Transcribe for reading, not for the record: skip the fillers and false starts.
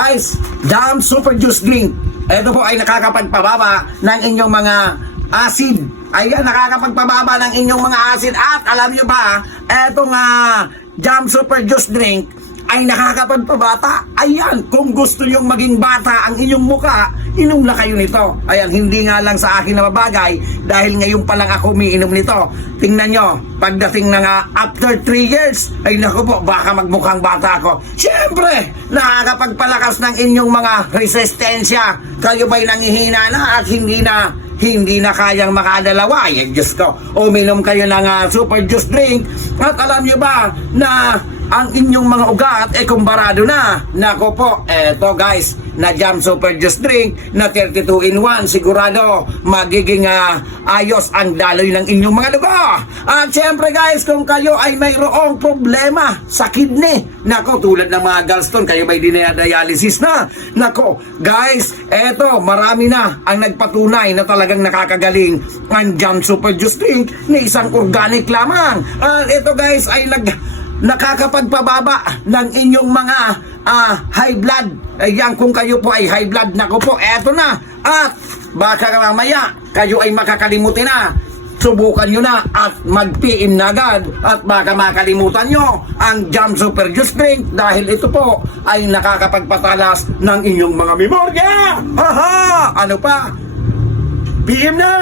Guys, Jam Super Juice Drink. Ito po ay nakakapagpababa ng inyong mga acid. Ayan, nakakapagpababa ng inyong mga acid. At alam nyo ba, etong Jam Super Juice Drink ay nakakapagpabata. Ayan, kung gusto nyong maging bata ang inyong muka, inom na kayo nito. Ayan, hindi nga lang sa akin na mabagay dahil ngayon pa lang ako umiinom nito. Tingnan nyo, pagdating na after 3 years, ay naku po, baka magmukhang bata ako. Siyempre, nakakapagpalakas ng inyong mga resistensya. Kayo ba'y nangihina na at hindi na kayang makadalawa? Ay, Diyos ko, uminom kayo ng super juice drink. At alam nyo ba na ang inyong mga ugat kumbarado na. Nako po, eto guys, na Jam Super Juice Drink na 32 in 1, sigurado magiging ayos ang daloy ng inyong mga dugo. At syempre guys, kung kayo ay mayroong problema sa kidney, nako, tulad ng mga gallstone, kayo ba'y dinadialysis na? Nako, guys, eto, marami na ang nagpatunay na talagang nakakagaling ang Jam Super Juice Drink na isang organic lamang. Ito guys ay nakakapagpababa ng inyong mga high blood. Ayan, kung kayo po ay high blood, nako po, eto na. At baka mamaya kayo ay makakalimutin na. Subukan nyo na at mag-PM na agad. At baka makalimutan nyo ang Jam Super Juice Drink dahil ito po ay nakakapagpatalas ng inyong mga memorya. Aha! Ano pa? PM na!